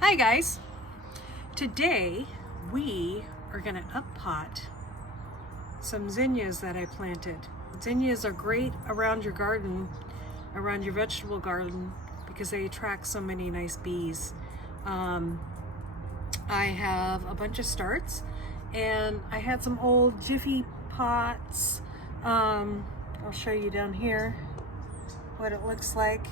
Hi guys! Today we are going to up-pot some zinnias that I planted. Zinnias are great around your garden, around your vegetable garden, because they attract so many nice bees. I have a bunch of starts, and I had some old Jiffy pots. I'll show you down here what it looks like.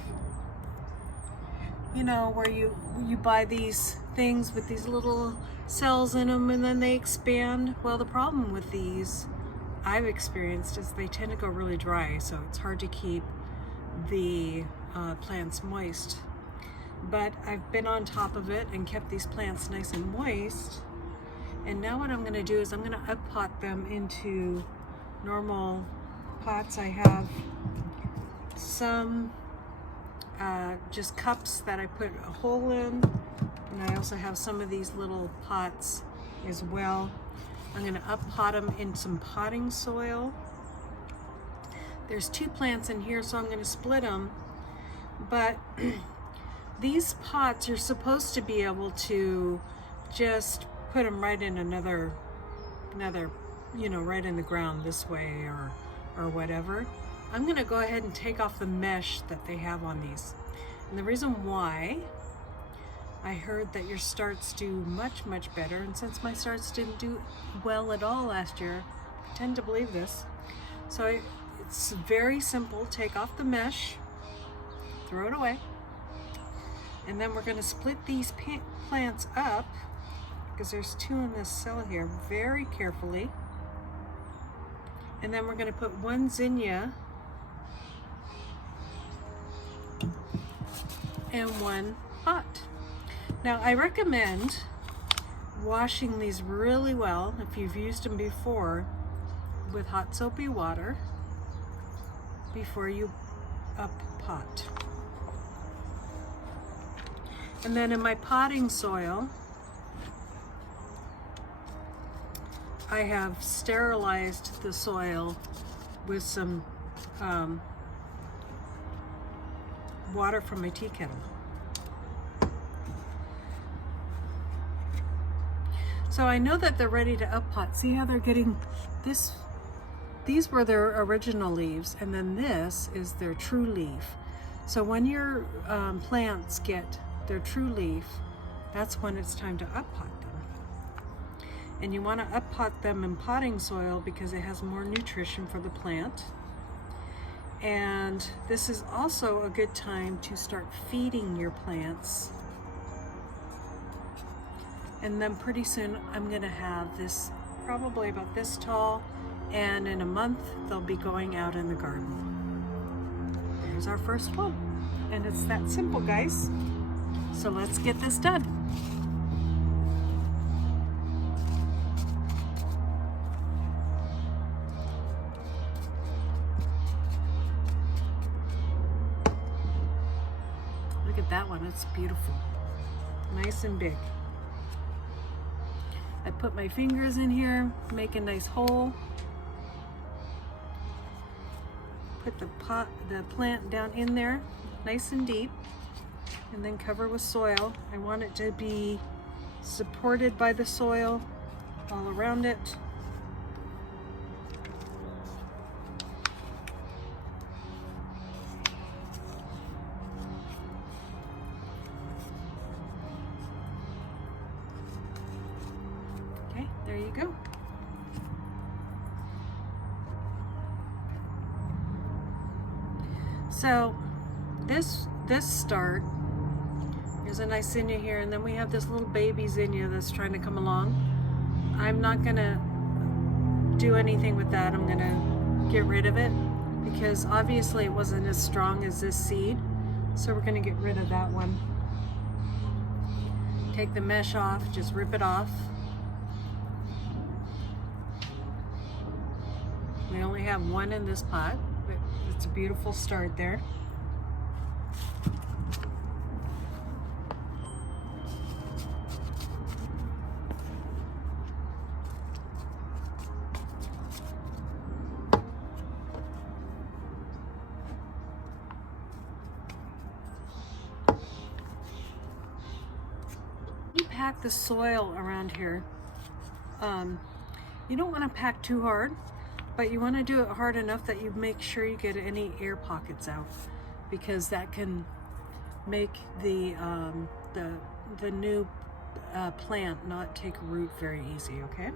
You know, where you buy these things with these little cells in them and then they expand. Well, the problem with these I've experienced is they tend to go really dry, so it's hard to keep the plants moist. But I've been on top of it and kept these plants nice and moist. And now what I'm going to do is I'm going to up-pot them into normal pots. I have some just cups that I put a hole in, and I also have some of these little pots as well. I'm going to up-pot them in some potting soil. There's 2 plants in here, so I'm going to split them, but these pots you're supposed to be able to just put them right in another, you know, right in the ground this way or whatever. I'm going to go ahead and take off the mesh that they have on these. And the reason why, I heard that your starts do much better, and since my starts didn't do well at all last year, I tend to believe this. So it's very simple. Take off the mesh, throw it away, and then we're going to split these plants up, because there's 2 in this cell here, very carefully. And then we're going to put 1 zinnia and 1 pot. Now I recommend washing these really well, if you've used them before, with hot soapy water before you up-pot. And then in my potting soil, I have sterilized the soil with some water from my tea kettle. So I know that they're ready to up-pot. See how they're getting this? These were their original leaves, and then this is their true leaf. So when your plants get their true leaf, that's when it's time to up-pot them. And you want to up-pot them in potting soil because it has more nutrition for the plant. And this is also a good time to start feeding your plants. And then pretty soon I'm going to have this probably about this tall, and in a month they'll be going out in the garden. There's our first one. And it's that simple, guys. So let's get this done. Look at that one, it's beautiful. Nice and big. I put my fingers in here, make a nice hole. Put the plant down in there, nice and deep, and then cover with soil. I want it to be supported by the soil all around it. Okay, there you go. So this start, there's a nice zinnia here, and then we have this little baby zinnia that's trying to come along. I'm not gonna do anything with that. I'm gonna get rid of it because obviously it wasn't as strong as this seed. So we're gonna get rid of that one. Take the mesh off, just rip it off. We only have 1 in this pot, but it's a beautiful start there. pack the soil around here, you don't want to pack too hard, but you want to do it hard enough that you make sure you get any air pockets out, because that can make the new plant not take root very easy, okay?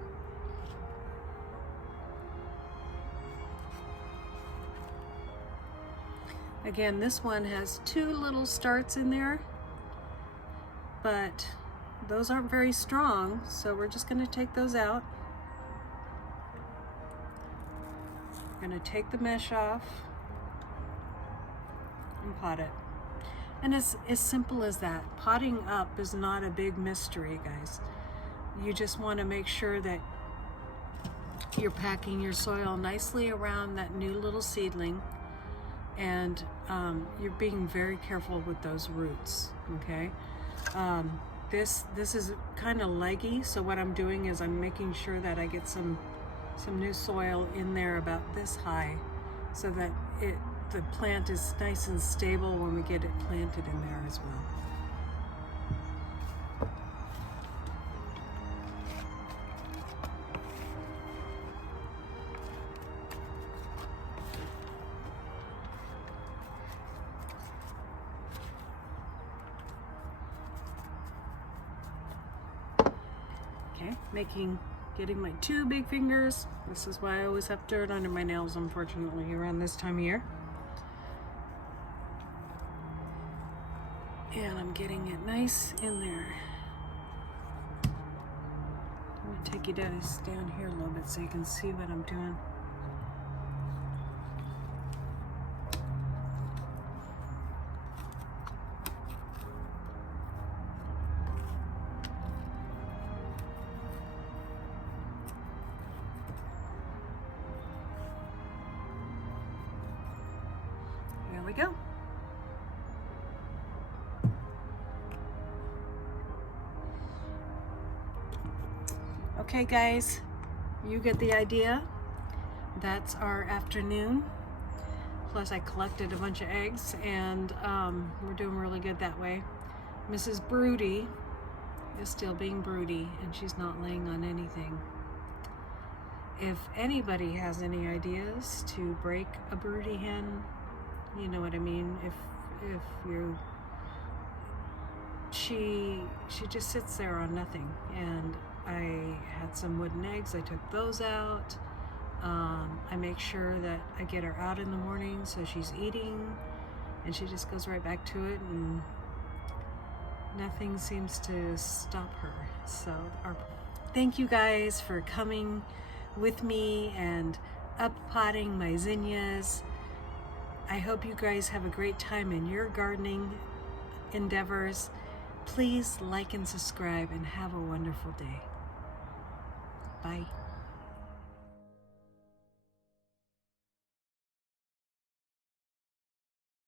Again, this one has 2 little starts in there, but those aren't very strong, so we're just going to take those out. We're going to take the mesh off and pot it. And it's as simple as that. Potting up is not a big mystery, guys. You just want to make sure that you're packing your soil nicely around that new little seedling, and you're being very careful with those roots, okay? This is kind of leggy, so what I'm doing is I'm making sure that I get some new soil in there about this high, so that the plant is nice and stable when we get it planted in there as well. Okay, getting my 2 big fingers. This is why I always have dirt under my nails, unfortunately, around this time of year. And I'm getting it nice in there. I'm gonna take you down here a little bit so you can see what I'm doing. There we go. Okay guys, you get the idea. That's our afternoon. Plus I collected a bunch of eggs, and we're doing really good that way. Mrs. Broody is still being broody, and she's not laying on anything. If anybody has any ideas to break a broody hen, you know what I mean. If you, she just sits there on nothing, and I had some wooden eggs. I took those out. I make sure that I get her out in the morning so she's eating, and she just goes right back to it, and nothing seems to stop her. So thank you guys for coming with me and up potting my zinnias. I hope you guys have a great time in your gardening endeavors. Please like and subscribe, and have a wonderful day. Bye.